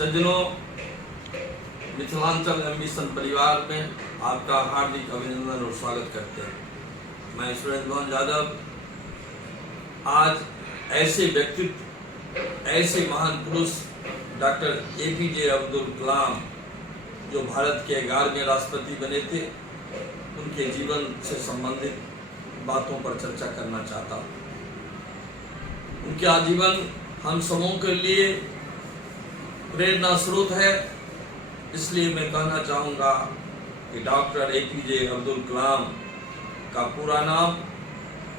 सज्जनों, मिथिलांचल एम्बिशन परिवार में आपका हार्दिक अभिनंदन और स्वागत करते हैं। मैं सुरेंद्र मोहन यादव आज ऐसे व्यक्तित्व, ऐसे महान पुरुष डॉक्टर APJ अब्दुल कलाम, जो भारत के 11वें राष्ट्रपति बने थे, उनके जीवन से संबंधित बातों पर चर्चा करना चाहता हूँ। उनके आजीवन हम सबों के लिए प्रेरणा स्रोत है, इसलिए मैं कहना चाहूँगा कि डॉक्टर APJ अब्दुल कलाम का पूरा नाम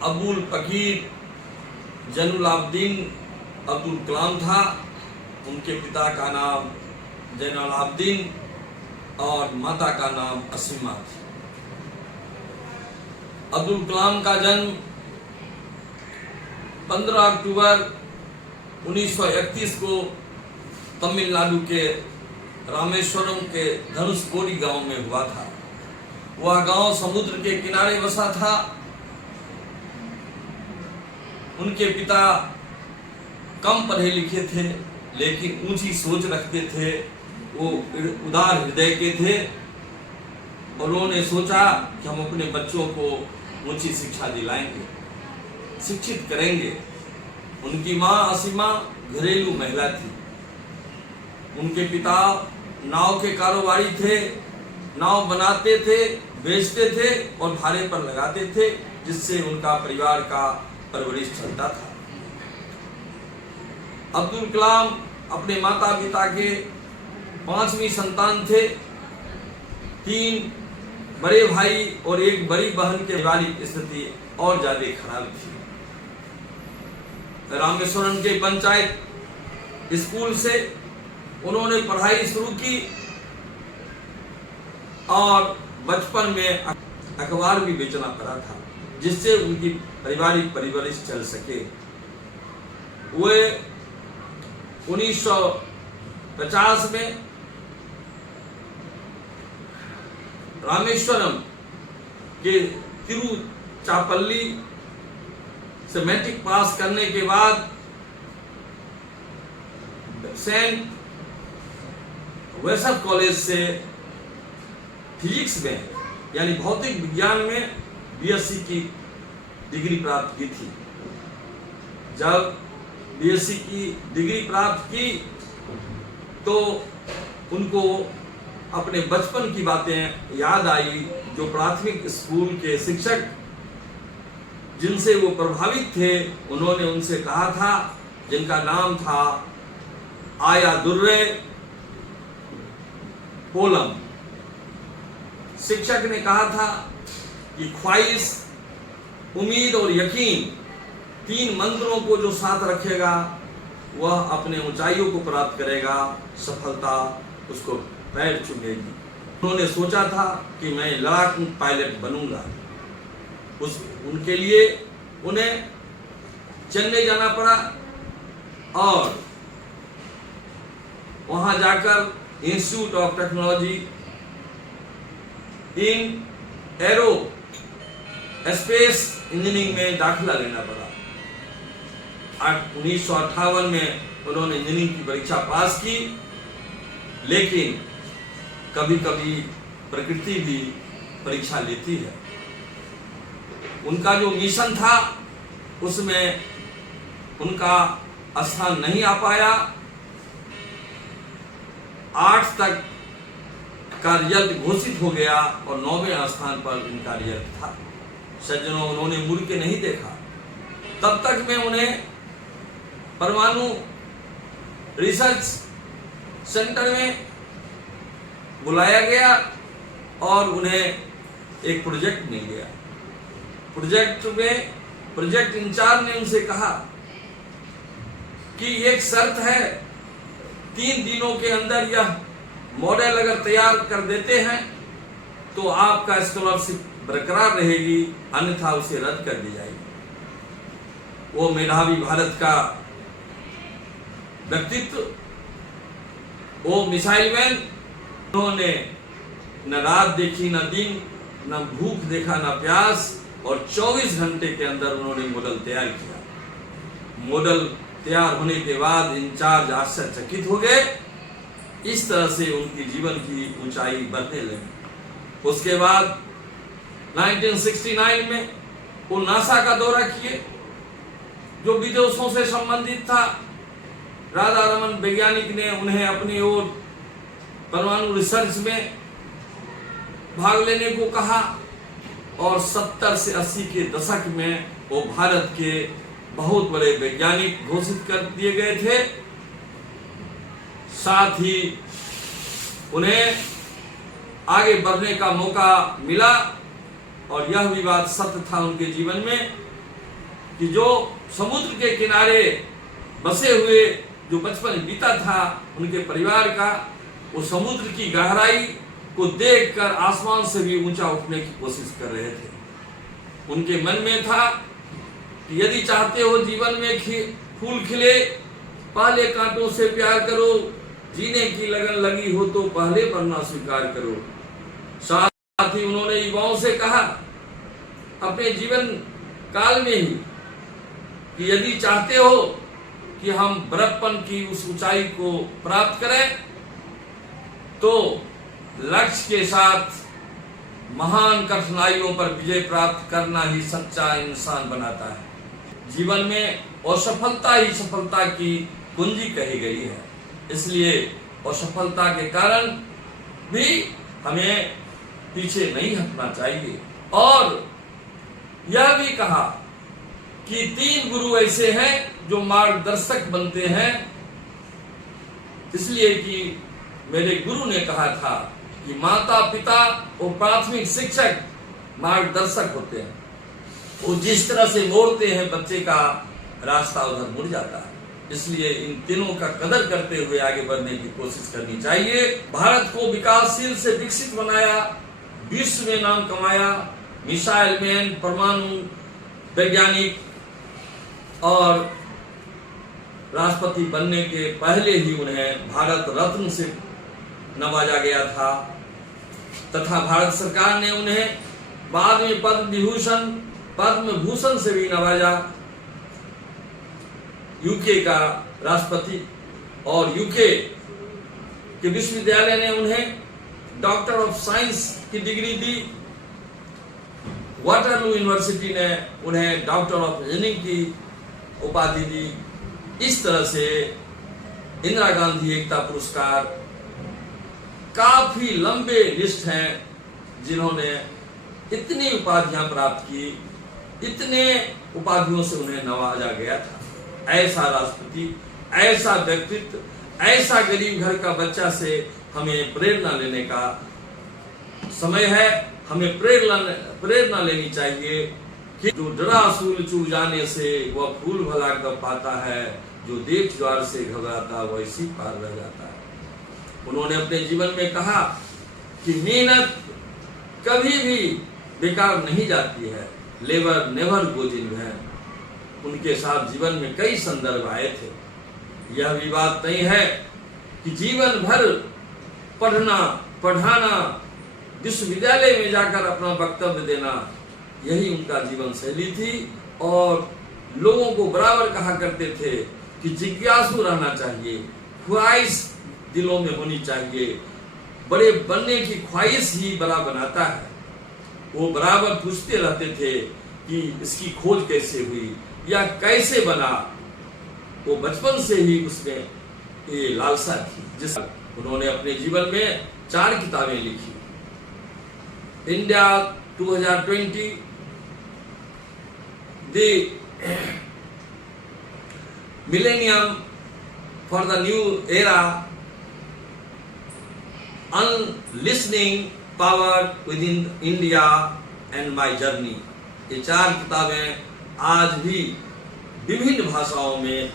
अबुल फकीर जैनुलाब्दीन अब्दुल कलाम था। उनके पिता का नाम जैनुलाब्दीन और माता का नाम असीमा थी। अब्दुल कलाम का जन्म 15 अक्टूबर 1931 को तमिलनाडु के रामेश्वरम के धनुषकोडी गांव में हुआ था। वह गांव समुद्र के किनारे बसा था। उनके पिता कम पढ़े लिखे थे, लेकिन ऊंची सोच रखते थे। वो उदार हृदय के थे और उन्होंने सोचा कि हम अपने बच्चों को ऊंची शिक्षा दिलाएंगे, शिक्षित करेंगे। उनकी माँ असीमा घरेलू महिला थी। उनके पिता नाव के कारोबारी थे। नाव बनाते थे, बेचते थे और भाड़े पर लगाते थे, जिससे उनका परिवार का परवरिश चलता था। अब्दुल कलाम अपने माता पिता के 5वीं संतान थे। 3 बड़े भाई और 1 बड़ी बहन के पारिवारिक स्थिति और ज्यादा खराब थी। रामेश्वरम के पंचायत स्कूल से उन्होंने पढ़ाई शुरू की और बचपन में अखबार भी बेचना पड़ा था, जिससे उनकी पारिवारिक परवरिश चल सके। वे 1950 में रामेश्वरम के तिरुचापल्ली से मैट्रिक पास करने के बाद सेंट वेसफ कॉलेज से फिजिक्स में यानी भौतिक विज्ञान में BSc की डिग्री प्राप्त की थी। जब BSc की डिग्री प्राप्त की तो उनको अपने बचपन की बातें याद आई, जो प्राथमिक स्कूल के शिक्षक जिनसे वो प्रभावित थे, उन्होंने उनसे कहा था, जिनका नाम था आया दुर्रे पोलम। शिक्षक ने कहा था कि ख्वाहिश, उम्मीद और यकीन 3 मंत्रों को जो साथ रखेगा वह अपने ऊंचाइयों को प्राप्त करेगा, सफलता उसको पैर चूमेगी। उन्होंने सोचा था कि मैं लड़ाकू पायलट बनूंगा। उनके लिए उन्हें चेन्नई जाना पड़ा और वहां जाकर institute of technology in arrow space engineering में दाखिला लेना पड़ा। 1958 में उन्होंने इंजीनियरिंग की परीक्षा पास की, लेकिन कभी कभी प्रकृति भी परीक्षा लेती है। उनका जो मिशन था उसमें उनका स्थान नहीं आ पाया। 8 तक का रिजल्ट घोषित हो गया और 9वें स्थान पर उनका रिजल्ट था। सज्जनों, उन्होंने मुड़ के नहीं देखा। तब तक में उन्हें परमाणु रिसर्च सेंटर में बुलाया गया और उन्हें एक प्रोजेक्ट मिल गया। प्रोजेक्ट में प्रोजेक्ट इंचार्ज ने उनसे कहा कि एक शर्त है, 3 दिनों के अंदर यह मॉडल अगर तैयार कर देते हैं तो आपका स्कॉलरशिप बरकरार रहेगी, अन्यथा उसे रद्द कर दी जाएगी। वो मेधावी भारत का व्यक्तित्व, वो मिसाइल मैन, उन्होंने न रात देखी न दिन, न भूख देखा न प्यास, और 24 घंटे के अंदर उन्होंने मॉडल तैयार किया। मॉडल तैयार होने के बाद इंचार्ज आश्चर्यचकित हो गए इस तरह से उनकी जीवन की ऊंचाई बढ़ने लगी। उसके बाद 1969 में वो नासा का दौरा किए, जो विदेशों से संबंधित था। राधा रमन वैज्ञानिक ने उन्हें अपनी ओर परमाणु रिसर्च में भाग लेने को कहा और 70 से 80 के दशक में वो भारत के बहुत बड़े वैज्ञानिक घोषित कर दिए गए थे। साथ ही उन्हें आगे बढ़ने का मौका मिला और यह भी बात सत्य था उनके जीवन में कि जो समुद्र के किनारे बसे हुए जो बचपन बीता था उनके परिवार का, वो समुद्र की गहराई को देखकर आसमान से भी ऊंचा उठने की कोशिश कर रहे थे। उनके मन में था कि यदि चाहते हो जीवन में फूल खिले, पहले कांटों से प्यार करो, जीने की लगन लगी हो तो पहले मरना स्वीकार करो। साथ ही उन्होंने युवाओं से कहा अपने जीवन काल में ही कि यदि चाहते हो कि हम बड़प्पन की उस ऊंचाई को प्राप्त करें तो लक्ष्य के साथ महान कठिनाइयों पर विजय प्राप्त करना ही सच्चा इंसान बनाता है। जीवन में असफलता ही सफलता की कुंजी कही गई है, इसलिए असफलता के कारण भी हमें पीछे नहीं हटना चाहिए। और यह भी कहा कि 3 गुरु ऐसे हैं जो मार्गदर्शक बनते हैं, इसलिए कि मेरे गुरु ने कहा था कि माता पिता और प्राथमिक शिक्षक मार्गदर्शक होते हैं। वो जिस तरह से मोड़ते हैं बच्चे का रास्ता उधर मुड़ जाता है। इसलिए इन तीनों का कदर करते हुए आगे बढ़ने की कोशिश करनी चाहिए। भारत को विकासशील से विकसित बनाया, विश्व में नाम कमाया, मिसाइल मैन, परमाणु वैज्ञानिक और राष्ट्रपति बनने के पहले ही उन्हें भारत रत्न से नवाजा गया था तथा भारत सरकार ने उन्हें बाद में पद्म भूषण से भी नवाजा। यूके का राष्ट्रपति और यूके के विश्वविद्यालय ने उन्हें डॉक्टर ऑफ साइंस की डिग्री दी। वाटरलू यूनिवर्सिटी ने उन्हें डॉक्टर ऑफ इंजीनियरिंग की उपाधि दी। इस तरह से इंदिरा गांधी एकता पुरस्कार, काफी लंबे लिस्ट हैं जिन्होंने इतनी उपाधियां प्राप्त की, इतने उपाधियों से उन्हें नवाजा गया था। ऐसा राष्ट्रपति, ऐसा व्यक्तित्व, ऐसा गरीब घर का बच्चा से हमें प्रेरणा लेने का समय है। हमें प्रेरणा लेनी चाहिए कि जो डरा सूल चूक जाने से वह फूल भला कब पाता है, जो देख द्वार से घबराता वह इसी पार रह जाता है। उन्होंने अपने जीवन में कहा कि मेहनत कभी भी बेकार नहीं जाती है, labour never goes in vain. उनके साथ जीवन में कई संदर्भ आए थे। यह भी बात नहीं है कि जीवन भर पढ़ना, पढ़ाना, विश्वविद्यालय में जाकर अपना वक्तव्य देना, यही उनका जीवन शैली थी। और लोगों को बराबर कहा करते थे कि जिज्ञासु रहना चाहिए, ख्वाहिश दिलों में होनी चाहिए। बड़े बनने की ख्वाहिश ही बड़ा बनाता है। वो बराबर पूछते रहते थे कि इसकी खोज कैसे हुई या कैसे बना। वो बचपन से ही उसमें ये लालसा थी। जिस उन्होंने अपने जीवन में 4 किताबें लिखी। India 2020, the millennium for the new era, unleashing power within India and my journey. ये 4 किताबें आज भी विभिन्न भाषाओं में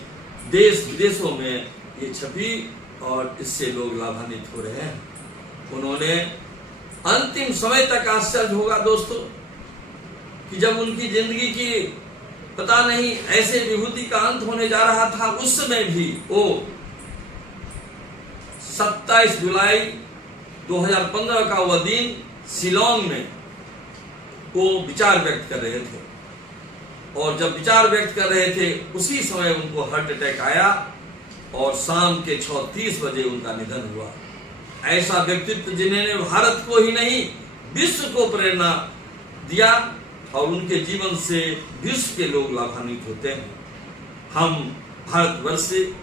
देश विदेशों में ये छपी और इससे लोग लाभान्वित हो रहे हैं। उन्होंने अंतिम समय तक आश्चर्य होगा दोस्तों कि जब उनकी जिंदगी की पता नहीं ऐसे विभूति का अंत होने जा रहा था, उस समय भी वो 27 जुलाई 2015 का वह दिन शिलोंग में वो विचार व्यक्त कर रहे थे। और जब विचार व्यक्त कर रहे थे उसी समय उनको हार्ट अटैक आया और शाम के 6:30 बजे उनका निधन हुआ। ऐसा व्यक्तित्व जिन्होंने भारत को ही नहीं विश्व को प्रेरणा दिया और उनके जीवन से विश्व के लोग लाभान्वित होते हैं। हम भारतवर्ष से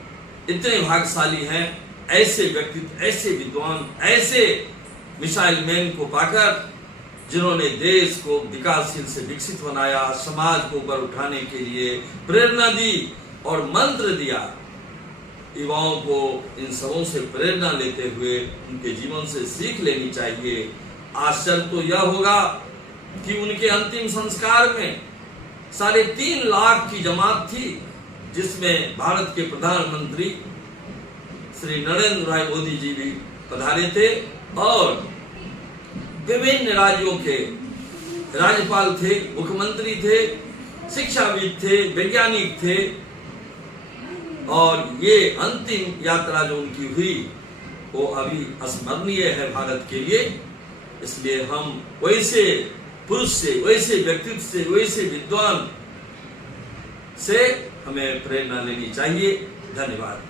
इतने भाग्यशाली हैं, ऐसे व्यक्तित्व, ऐसे विद्वान, ऐसे मिसाइल मैन को पाकर जिन्होंने देश को विकासशील से विकसित बनाया, समाज को ऊपर उठाने के लिए प्रेरणा दी और मंत्र दिया। युवाओं को इन सबों से प्रेरणा लेते हुए उनके जीवन से सीख लेनी चाहिए। आश्चर्य तो यह होगा कि उनके अंतिम संस्कार में 3.5 लाख की जमात थी, जिसमें भारत के प्रधानमंत्री श्री नरेंद्र भाई मोदी जी भी पधारे थे और विभिन्न राज्यों के राज्यपाल थे, मुख्यमंत्री थे, शिक्षाविद थे, वैज्ञानिक थे। और ये अंतिम यात्रा जो उनकी हुई वो अभी स्मरणीय है भारत के लिए। इसलिए हम वैसे पुरुष से, वैसे व्यक्तित्व से, वैसे विद्वान से हमें प्रेरणा लेनी चाहिए। धन्यवाद।